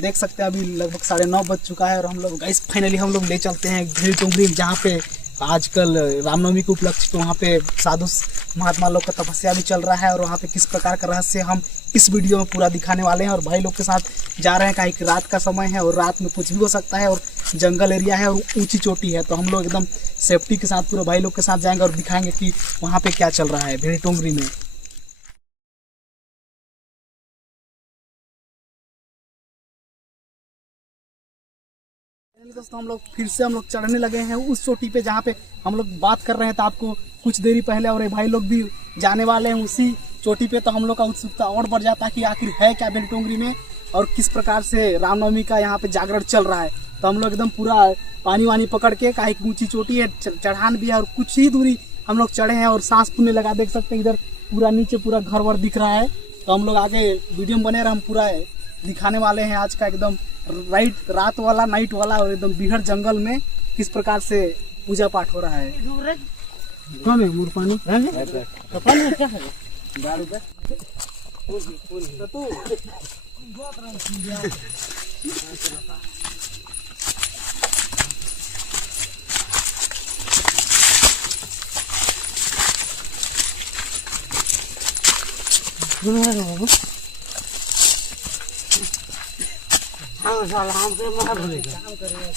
देख सकते हैं अभी लगभग 9:30 बज चुका है और हम लोग गाइस फाइनली हम लोग ले चलते हैं भेड़ी टोंगरी, जहाँ पे आजकल रामनवमी के उपलक्ष्य पे वहाँ पे साधु महात्मा लोग का तपस्या भी चल रहा है और वहाँ पे किस प्रकार का रहस्य हम इस वीडियो में पूरा दिखाने वाले हैं। और भाई लोग के साथ जा रहे हैं, काहे कि रात का समय है और रात में कुछ भी हो सकता है और जंगल एरिया है और ऊंची चोटी है, तो हम लोग एकदम सेफ्टी के साथ पूरे भाई लोग के साथ जाएंगे और दिखाएंगे कि वहाँ पे क्या चल रहा है भेड़ी टोंगरी में। दोस्तों हम लोग फिर से चढ़ने लगे हैं उस चोटी पे जहाँ पे हम लोग बात कर रहे हैं, तो आपको कुछ देरी पहले और भाई लोग भी जाने वाले हैं उसी चोटी पे। तो हम लोग का उत्सुकता और बढ़ जाता है कि आखिर है क्या भेड़ी टोंगरी में और किस प्रकार से रामनवमी का यहाँ पे जागरण चल रहा है। तो हम लोग एकदम पूरा पानी वानी पकड़ के, काहे की ऊंची चोटी है, चढ़ान भी है और कुछ ही दूरी हम लोग चढ़े हैं और सांस फूलने लगा। देख सकते हैं इधर पूरा नीचे पूरा घर वर दिख रहा है। तो हम लोग आगे वीडियो में बने रहे, हम पूरा दिखाने वाले हैं आज का एकदम रात वाला नाइट वाला और एकदम बिहड़ जंगल में किस प्रकार से पूजा पाठ हो रहा है। कम है मुर पानी क्या है हाँ साला हम तो महा भूलेगा काम कर रहे हैं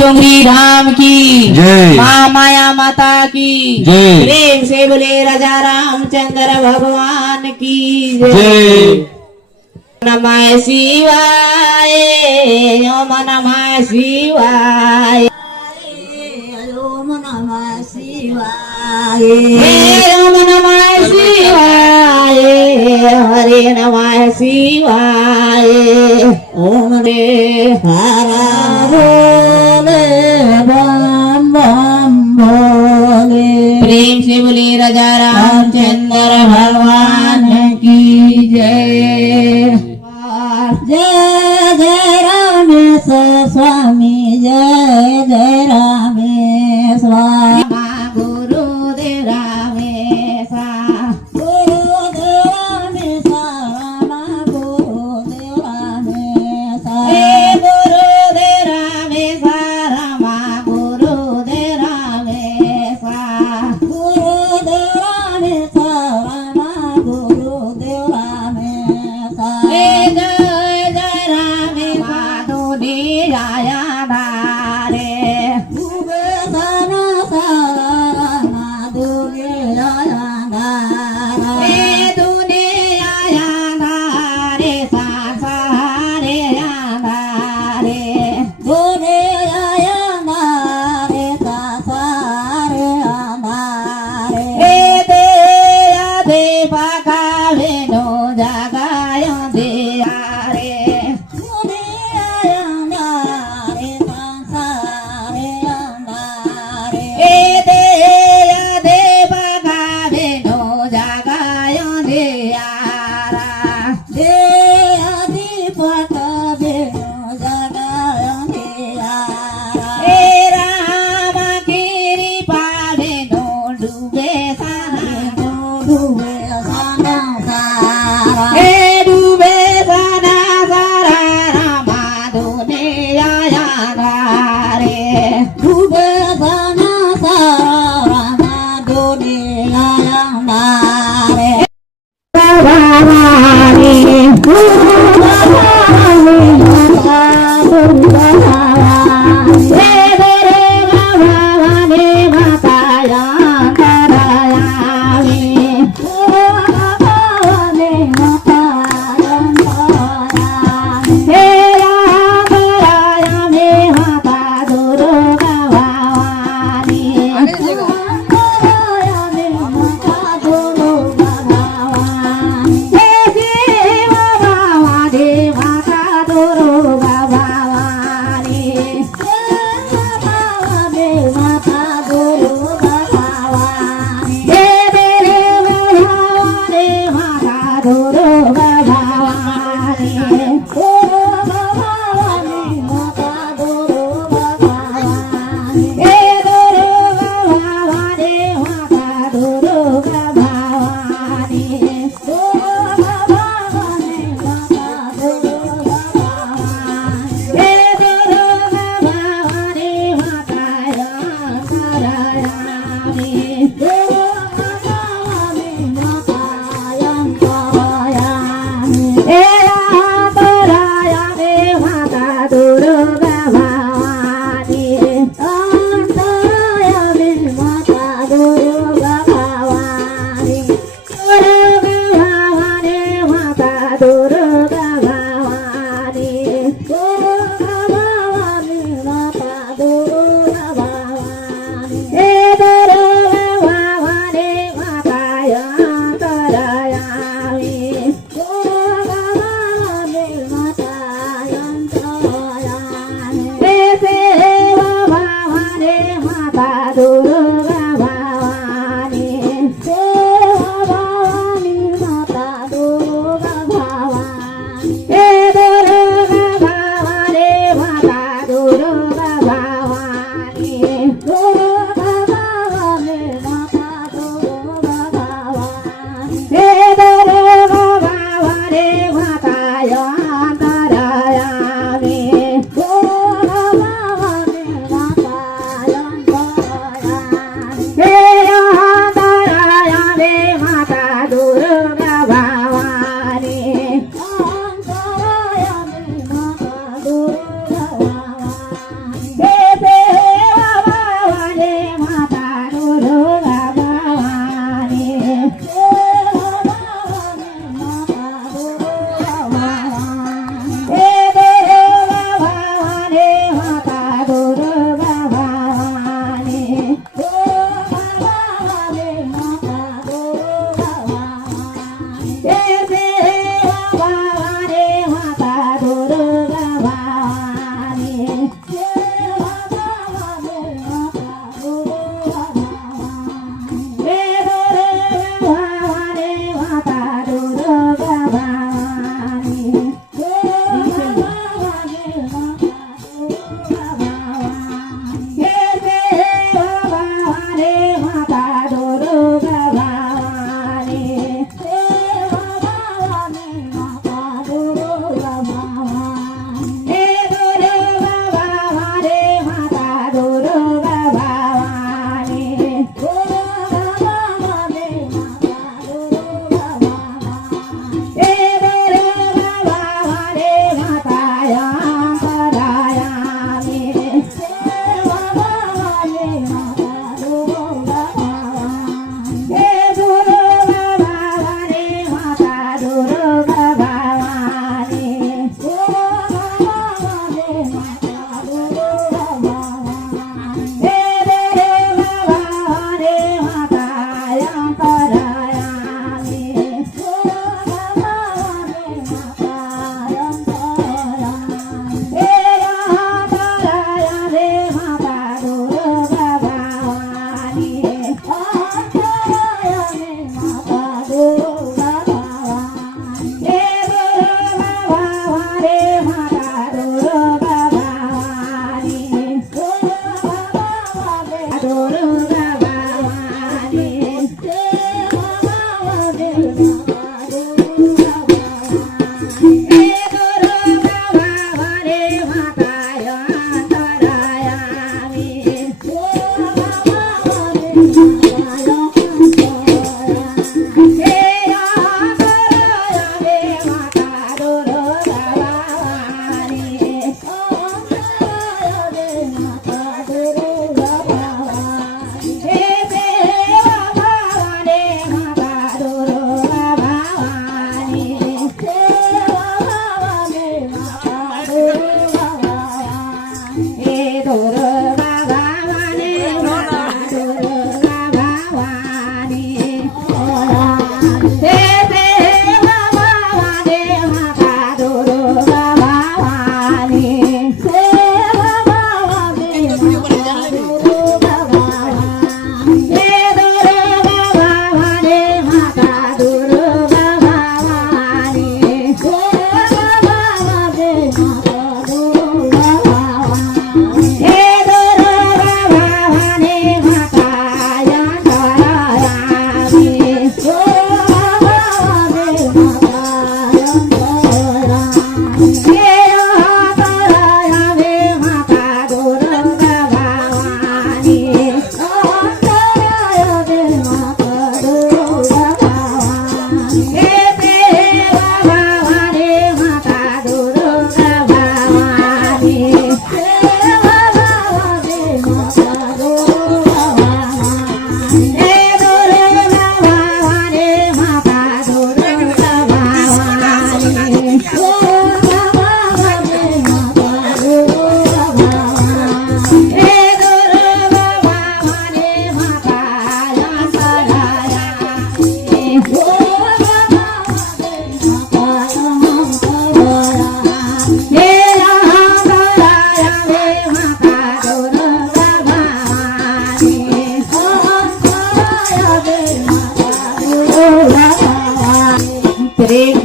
टोंगरी धाम की जय, माँ माया माता की जय, प्रेम से बोले राजा रामचंद्र भगवान की जय। नमः शिवाय, ओम नमः शिवाय, ओम नमः शिवाय, ओम नमः शिवाय, हरे नमः शिवाय, ओम रे हरा प्रेम से बोले राजा रामचंद्र भगवान की जय। जय जय रामेश्वर स्वामी, जय जय रामेश्वर गुरुदेव रामेश्वर, गुरुदेव रामेश्वर, गुरुदेव रामेश्वर, गुरुदेव रामेश्वर, गुरुदेव रामेश्वर, गुरुदेव रामेश्वर, गुरुदेव रामेश्वर, जय जय रामेश्वर दुनिया धारे, Hey! Hey,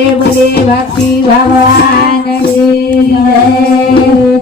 बोले बोले भक्ति भगवान की जय।